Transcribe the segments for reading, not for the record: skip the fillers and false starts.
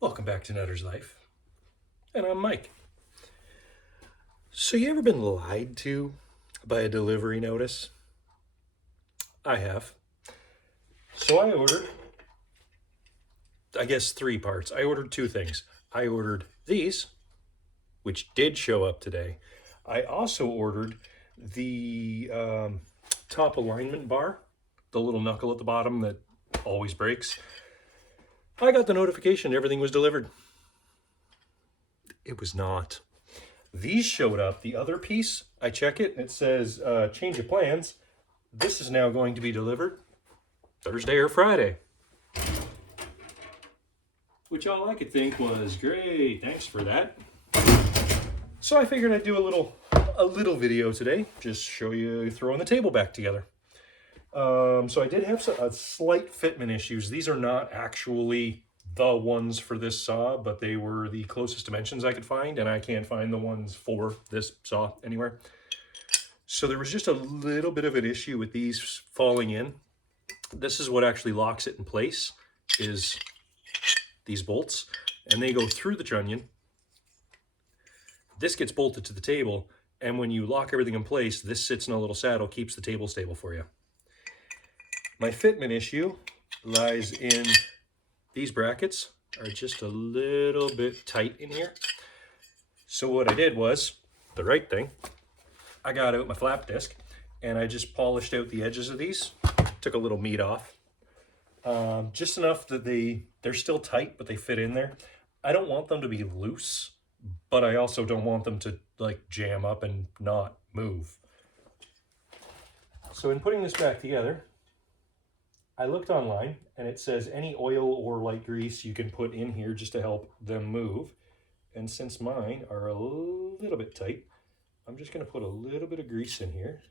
Welcome back to Nutter's Life, and I'm Mike. So you ever been lied to by a delivery notice? I have. So I ordered, I guess, 3 parts. I ordered 2 things. I ordered these, which did show up today. I also ordered the top alignment bar, the little knuckle at the bottom that always breaks. I got the notification everything was delivered. It was not. These showed up. The other piece, I check it, and it says change of plans. This is now going to be delivered Thursday or Friday. Which all I could think was, great, thanks for that. So I figured I'd do a little video today, just show you throwing the table back together. So I did have a slight fitment issues. These are not actually the ones for this saw, but they were the closest dimensions I could find, and I can't find the ones for this saw anywhere. So there was just a little bit of an issue with these falling in. This is what actually locks it in place, is these bolts, and they go through the trunnion. This gets bolted to the table, and when you lock everything in place, this sits in a little saddle, keeps the table stable for you. My fitment issue lies in these brackets are just a little bit tight in here. So what I did was, the right thing, I got out my flap disc and I just polished out the edges of these, took a little meat off, just enough that they're still tight, but they fit in there. I don't want them to be loose, but I also don't want them to like jam up and not move. So in putting this back together, I looked online and it says any oil or light grease you can put in here just to help them move. And since mine are a little bit tight, I'm just going to put a little bit of grease in here.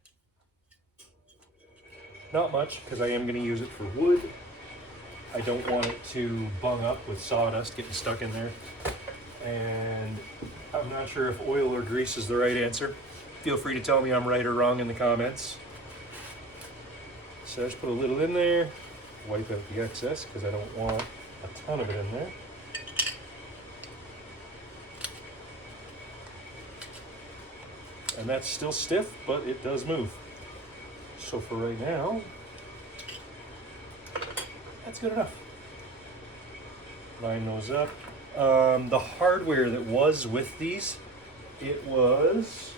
Not much, because I am going to use it for wood. I don't want it to bung up with sawdust getting stuck in there. And I'm not sure if oil or grease is the right answer. Feel free to tell me I'm right or wrong in the comments. So I just put a little in there, wipe out the excess because I don't want a ton of it in there. And that's still stiff, but it does move. So for right now, that's good enough. Line those up. The hardware that was with these, it was...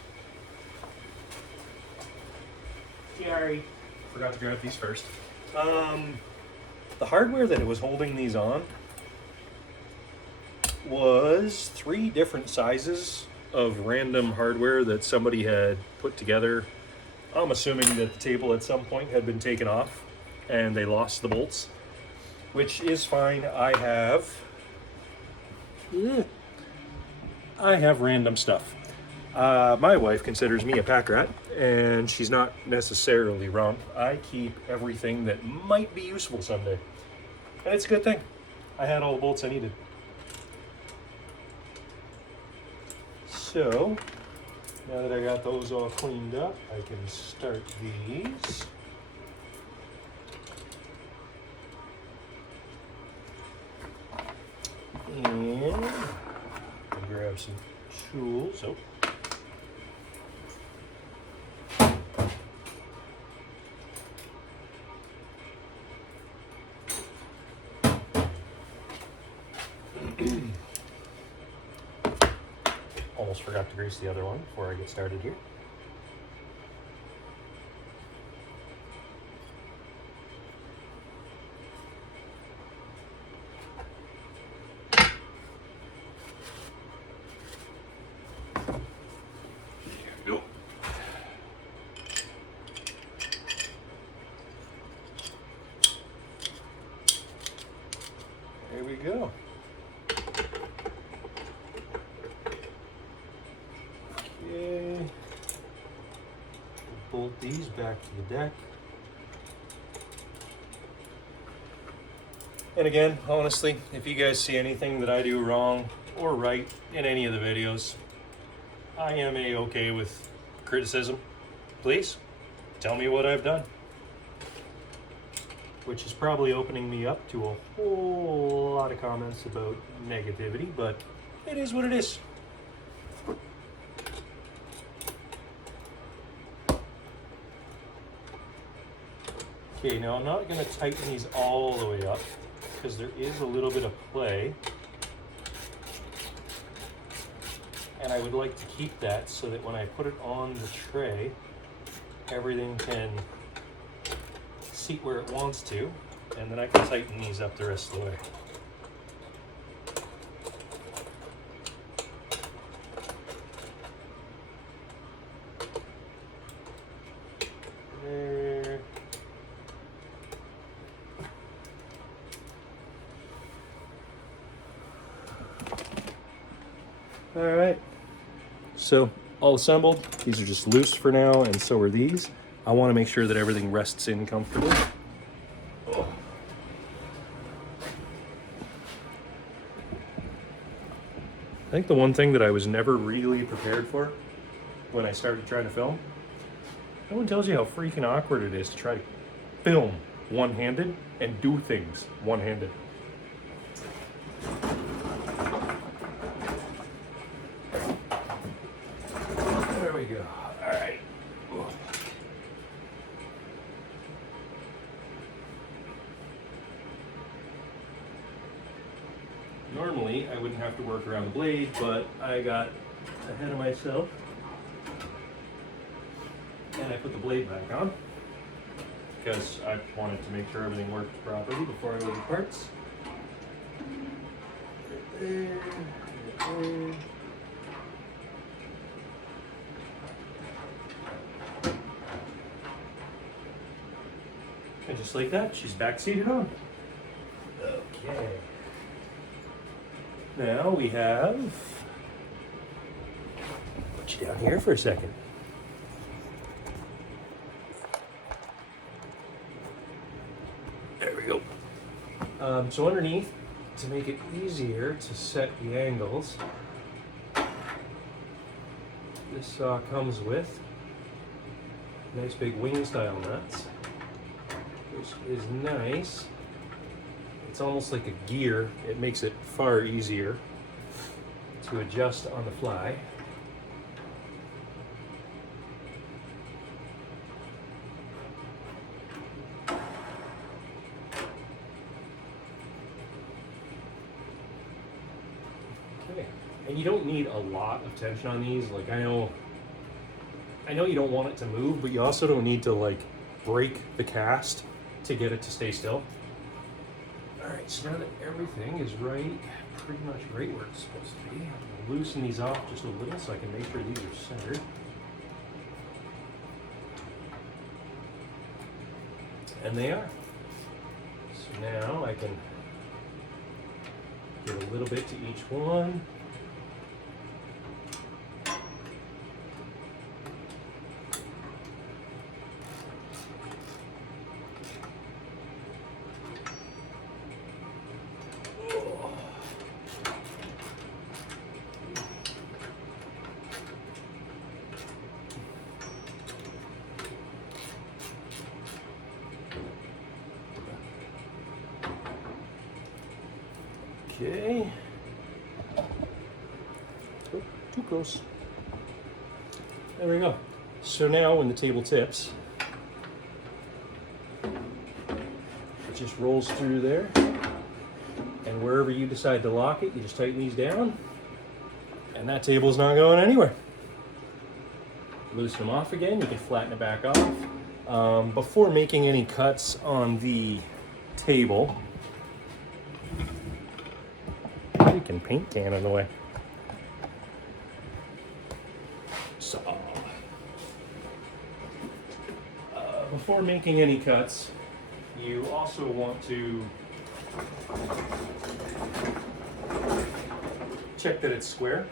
Sorry. Forgot to grab these first. The hardware that it was holding these on was 3 different sizes of random hardware that somebody had put together. I'm assuming that the table at some point had been taken off and they lost the bolts, which is fine. I have random stuff. My wife considers me a pack rat, and she's not necessarily wrong. I keep everything that might be useful someday, and it's a good thing. I had all the bolts I needed. So, now that I got those all cleaned up, I can start these. And I'll grab some tools. Oh. Almost forgot to grease the other one before I get started here. There we go. There we go. Okay. Bolt these back to the deck. And again, honestly, if you guys see anything that I do wrong or right in any of the videos, I am okay with criticism. Please tell me what I've done. Which is probably opening me up to a whole lot of comments about negativity, but it is what it is. Okay, now I'm not going to tighten these all the way up because there is a little bit of play. And I would like to keep that so that when I put it on the tray, everything can seat where it wants to, and then I can tighten these up the rest of the way. There. All right. So all assembled. These are just loose for now, and so are these. I want to make sure that everything rests in comfortably. Oh. I think the one thing that I was never really prepared for when I started trying to film, no one tells you how freaking awkward it is to try to film one-handed and do things one-handed. There we go. All right. Normally, I wouldn't have to work around the blade, but I got ahead of myself and I put the blade back on because I wanted to make sure everything worked properly before I ordered parts. Right there, right there. And just like that, she's back seated on. Okay. Now we have, put you down here for a second. There we go. So underneath, to make it easier to set the angles, this saw comes with nice big wing style nuts, which is nice. It's almost like a gear. It makes it far easier to adjust on the fly. Okay, and you don't need a lot of tension on these. Like I know you don't want it to move, but you also don't need to like break the cast to get it to stay still. Alright, so now that everything is pretty much right where it's supposed to be, I'm going to loosen these off just a little so I can make sure these are centered. And they are. So now I can give a little bit to each one. Okay. Oh, too close. There we go. So now when the table tips, it just rolls through there. And wherever you decide to lock it, you just tighten these down. And that table's not going anywhere. Loosen them off again, you can flatten it back off. Before making any cuts on the table, freaking paint can in the way. So, before making any cuts, you also want to check that it's square.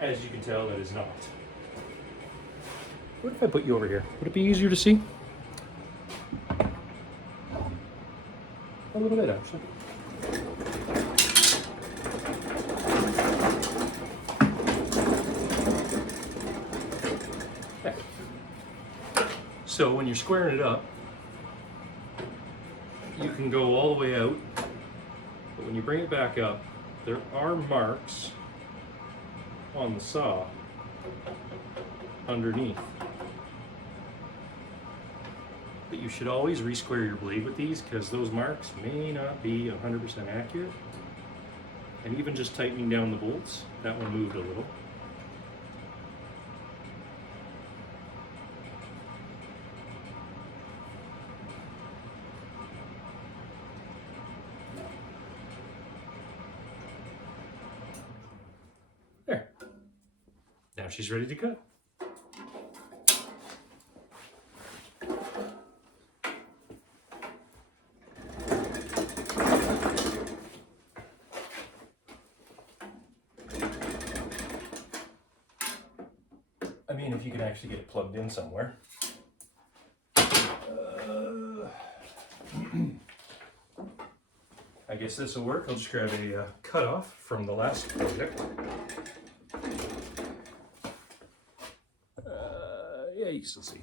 As you can tell, that is not. What if I put you over here? Would it be easier to see? A little bit, actually. Okay. So when you're squaring it up, you can go all the way out, but when you bring it back up, there are marks on the saw underneath. But you should always re-square your blade with these because those marks may not be 100% accurate. And even just tightening down the bolts, that one moved a little. There. Now she's ready to cut. I mean, if you can actually get it plugged in somewhere. I guess this will work. I'll just grab a cutoff from the last project. Yeah, you can still see.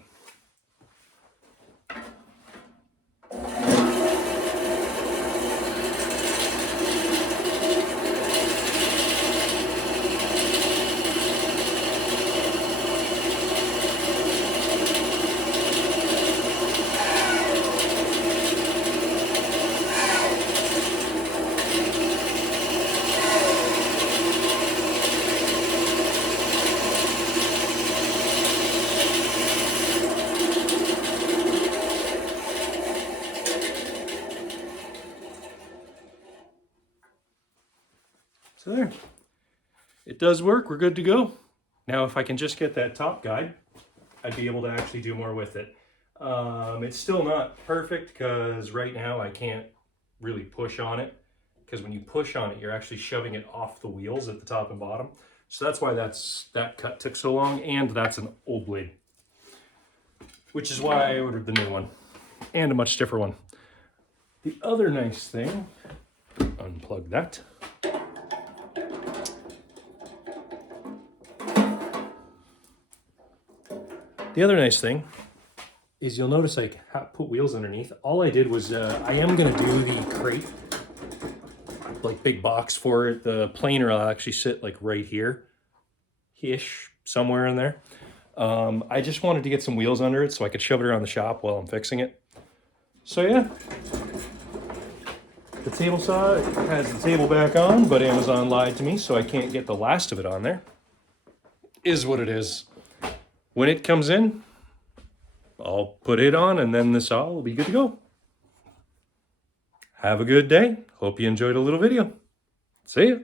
So there, it does work. We're good to go. Now, if I can just get that top guide, I'd be able to actually do more with it. It's still not perfect because right now I can't really push on it, because when you push on it, you're actually shoving it off the wheels at the top and bottom. So that's why that cut took so long, and that's an old blade, which is why I ordered the new one and a much stiffer one. The other nice thing, unplug that. The other nice thing is you'll notice I put wheels underneath. All I did was, I am gonna do the crate, like big box for it. The planer will actually sit like right here-ish, somewhere in there. I just wanted to get some wheels under it so I could shove it around the shop while I'm fixing it. So yeah, the table saw has the table back on, but Amazon lied to me, so I can't get the last of it on there. Is what it is. When it comes in, I'll put it on and then the saw will be good to go. Have a good day. Hope you enjoyed a little video. See ya.